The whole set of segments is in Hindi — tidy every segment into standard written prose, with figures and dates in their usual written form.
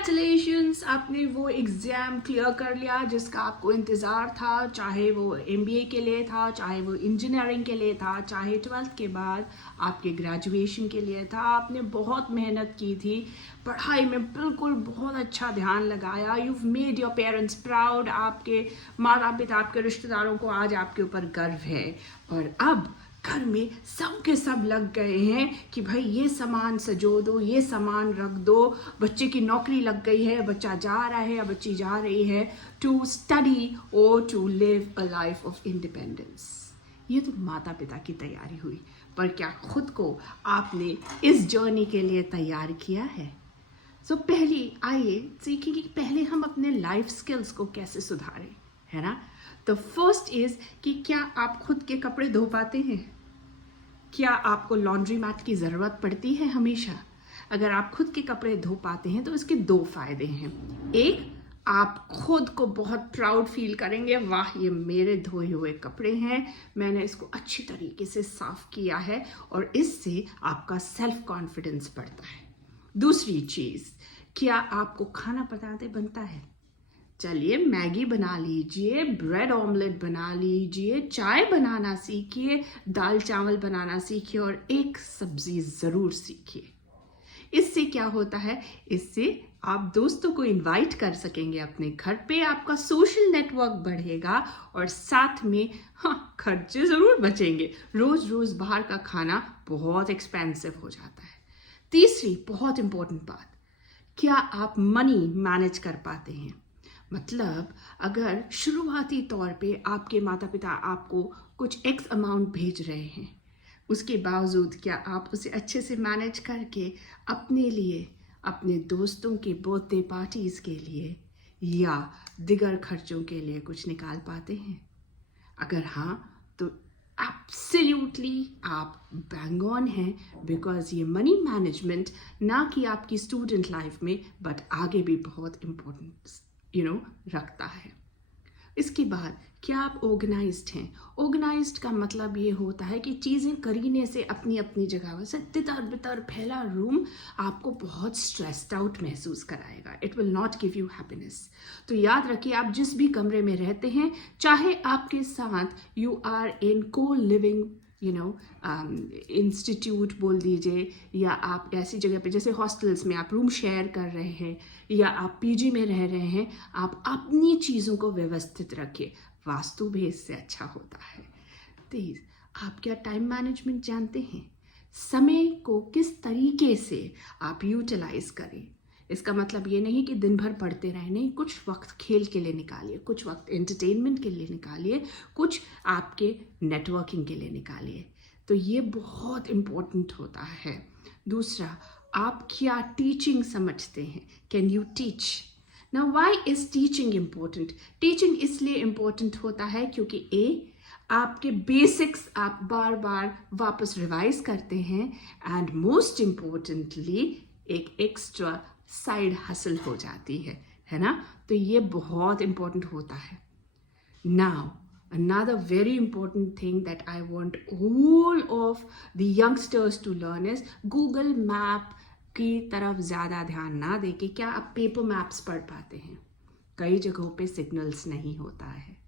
कंग्रेचुलेशंस, आपने वो एग्ज़ाम क्लियर कर लिया जिसका आपको इंतज़ार था, चाहे वो एमबीए के लिए था, चाहे वो इंजीनियरिंग के लिए था, चाहे 12th के बाद आपके ग्रेजुएशन के लिए था। आपने बहुत मेहनत की थी, पढ़ाई में बिल्कुल बहुत अच्छा ध्यान लगाया। you've made your parents proud, आपके माता पिता, आपके रिश्तेदारों को आज आपके ऊपर गर्व है। और अब घर में सब के सब लग गए हैं कि भाई ये सामान सजो दो, ये सामान रख दो, बच्चे की नौकरी लग गई है, बच्चा जा रहा है या बच्ची जा रही है टू स्टडी और to live a life of independence. ये तो माता पिता की तैयारी हुई, पर क्या खुद को आपने इस जर्नी के लिए तैयार किया है? सो पहले आइए सीखें कि पहले हम अपने लाइफ स्किल्स को कैसे सुधारें, है ना। तो फर्स्ट इज कि क्या आप खुद के कपड़े धो पाते हैं? क्या आपको लॉन्ड्री मैट की ज़रूरत पड़ती है हमेशा? अगर आप खुद के कपड़े धो पाते हैं तो इसके दो फायदे हैं। एक, आप खुद को बहुत प्राउड फील करेंगे, वाह ये मेरे धोए हुए कपड़े हैं, मैंने इसको अच्छी तरीके से साफ किया है, और इससे आपका सेल्फ कॉन्फिडेंस बढ़ता है। दूसरी चीज़, क्या आपको खाना बनाते बनता है? चलिए मैगी बना लीजिए, ब्रेड ऑमलेट बना लीजिए, चाय बनाना सीखिए, दाल चावल बनाना सीखिए, और एक सब्जी ज़रूर सीखिए। इससे क्या होता है, इससे आप दोस्तों को इनवाइट कर सकेंगे अपने घर पे, आपका सोशल नेटवर्क बढ़ेगा, और साथ में खर्चे ज़रूर बचेंगे। रोज़ रोज़ बाहर का खाना बहुत एक्सपेंसिव हो जाता है। तीसरी बहुत इंपॉर्टेंट बात, क्या आप मनी मैनेज कर पाते हैं? मतलब अगर शुरुआती तौर पे आपके माता पिता आपको कुछ एक्स अमाउंट भेज रहे हैं, उसके बावजूद क्या आप उसे अच्छे से मैनेज करके अपने लिए, अपने दोस्तों के बर्थडे पार्टीज़ के लिए या दिगर खर्चों के लिए कुछ निकाल पाते हैं? अगर हाँ, तो एब्सोल्युटली आप बैंग ऑन हैं, बिकॉज ये मनी मैनेजमेंट ना कि आपकी स्टूडेंट लाइफ में बट आगे भी बहुत इम्पोर्टेंस रखता है। इसके बाद, क्या आप ऑर्गेनाइज्ड हैं? ऑर्गेनाइज्ड का मतलब ये होता है कि चीज़ें करीने से अपनी अपनी जगह, वैसे तितर बितर फैला रूम आपको बहुत स्ट्रेस्ड आउट महसूस कराएगा। It will not give you happiness. तो याद रखिए, आप जिस भी कमरे में रहते हैं, चाहे आपके साथ यू आर इन को लिविंग इंस्टीट्यूट बोल दीजिए, या आप ऐसी जगह पे जैसे हॉस्टल्स में आप रूम शेयर कर रहे हैं, या आप पीजी में रह रहे हैं, आप अपनी चीज़ों को व्यवस्थित रखिए। वास्तु भी इससे अच्छा होता है। तेज, आप क्या टाइम मैनेजमेंट जानते हैं? समय को किस तरीके से आप यूटिलाइज करें। इसका मतलब ये नहीं कि दिन भर पढ़ते रहे, नहीं, कुछ वक्त खेल के लिए निकालिए, कुछ वक्त एंटरटेनमेंट के लिए निकालिए, कुछ आपके नेटवर्किंग के लिए निकालिए। तो ये बहुत इम्पोर्टेंट होता है। दूसरा, आप क्या टीचिंग समझते हैं? Can you teach? Now why is teaching important? Teaching इसलिए इम्पोर्टेंट होता है क्योंकि आपके बेसिक्स आप बार बार वापस रिवाइज करते हैं, एंड मोस्ट इम्पोर्टेंटली एक एक्स्ट्रा साइड हसल हो जाती है ना। तो ये बहुत इम्पोर्टेंट होता है। Now another very important thing that I want all of the youngsters to learn is Google Map की तरफ ज़्यादा ध्यान ना दे कि क्या आप पेपर मैप्स पढ़ पाते हैं। कई जगहों पे सिग्नल्स नहीं होता है,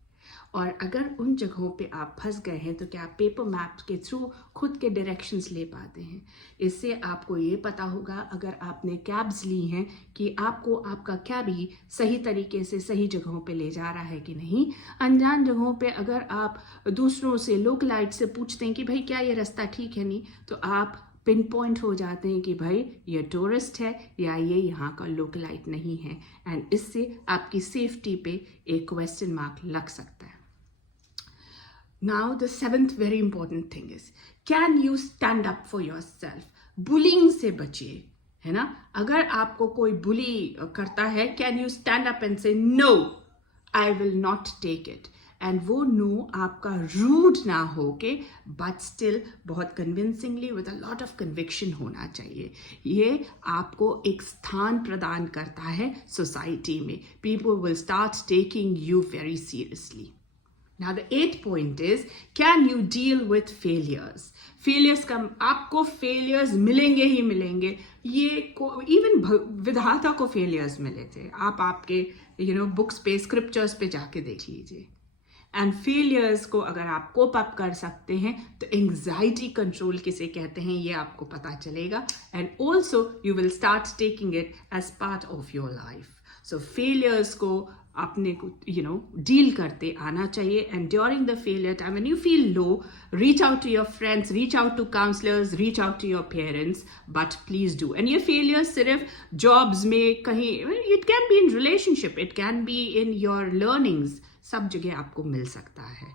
और अगर उन जगहों पे आप फंस गए हैं तो क्या आप पेपर मैप के थ्रू खुद के डायरेक्शंस ले पाते हैं? इससे आपको ये पता होगा, अगर आपने कैब्स ली हैं, कि आपको आपका कैब ही सही तरीके से सही जगहों पे ले जा रहा है कि नहीं। अनजान जगहों पे अगर आप दूसरों से, लोकलाइट से पूछते हैं कि भाई क्या ये रास्ता ठीक है नहीं, तो आप पिन पॉइंट हो जाते हैं कि भाई ये टूरिस्ट है या ये यहाँ का लोकलाइट नहीं है, एंड इससे आपकी सेफ्टी पे एक क्वेश्चन मार्क लग सकता है। Now the seventh very important thing is, can you stand up for yourself? Bullying से बचिए, है ना। अगर आपको कोई बुली करता है, can you stand up and say no, I will not take it, and वो नो आपका रूड ना हो के बट स्टिल बहुत convincingly with a lot of conviction होना चाहिए। ये आपको एक स्थान प्रदान करता है सोसाइटी में। People will start taking you very seriously. Now the 8th point is, can you deal with failures? Failures का आपको failures मिलेंगे ही मिलेंगे. ये even विधाता को failures मिले थे. आप आपके books पे scriptures पे जाके देख लीजिए. एंड फेलियर्स को अगर आप कोप अप कर सकते हैं तो एंग्जाइटी कंट्रोल किसे कहते हैं ये आपको पता चलेगा. And also you will start taking it as part of your life. So failures को अपने को डील करते आना चाहिए. And during the failure time when you feel low, reach out to your friends, reach out to counsellors, reach out to your parents, but please do. And ये फेलियर सिर्फ जॉब्स में कहीं, it can be in relationship, it can be in your learnings, सब जगह आपको मिल सकता है.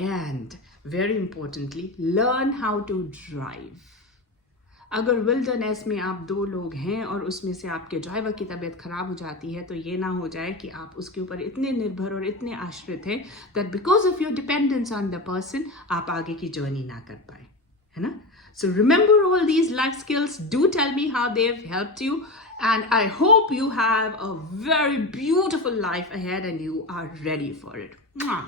And very importantly, learn how to drive. अगर विल्डरनेस में आप 2 लोग हैं और उसमें से आपके ड्राइवर की तबीयत खराब हो जाती है, तो ये ना हो जाए कि आप उसके ऊपर इतने निर्भर और इतने आश्रित हैं that because of your dependence on the person आप आगे की जर्नी ना कर पाए, है ना. So remember all these life skills. Do tell me how they have helped you. And I hope you have a very beautiful life ahead and you are ready for it. Mwah.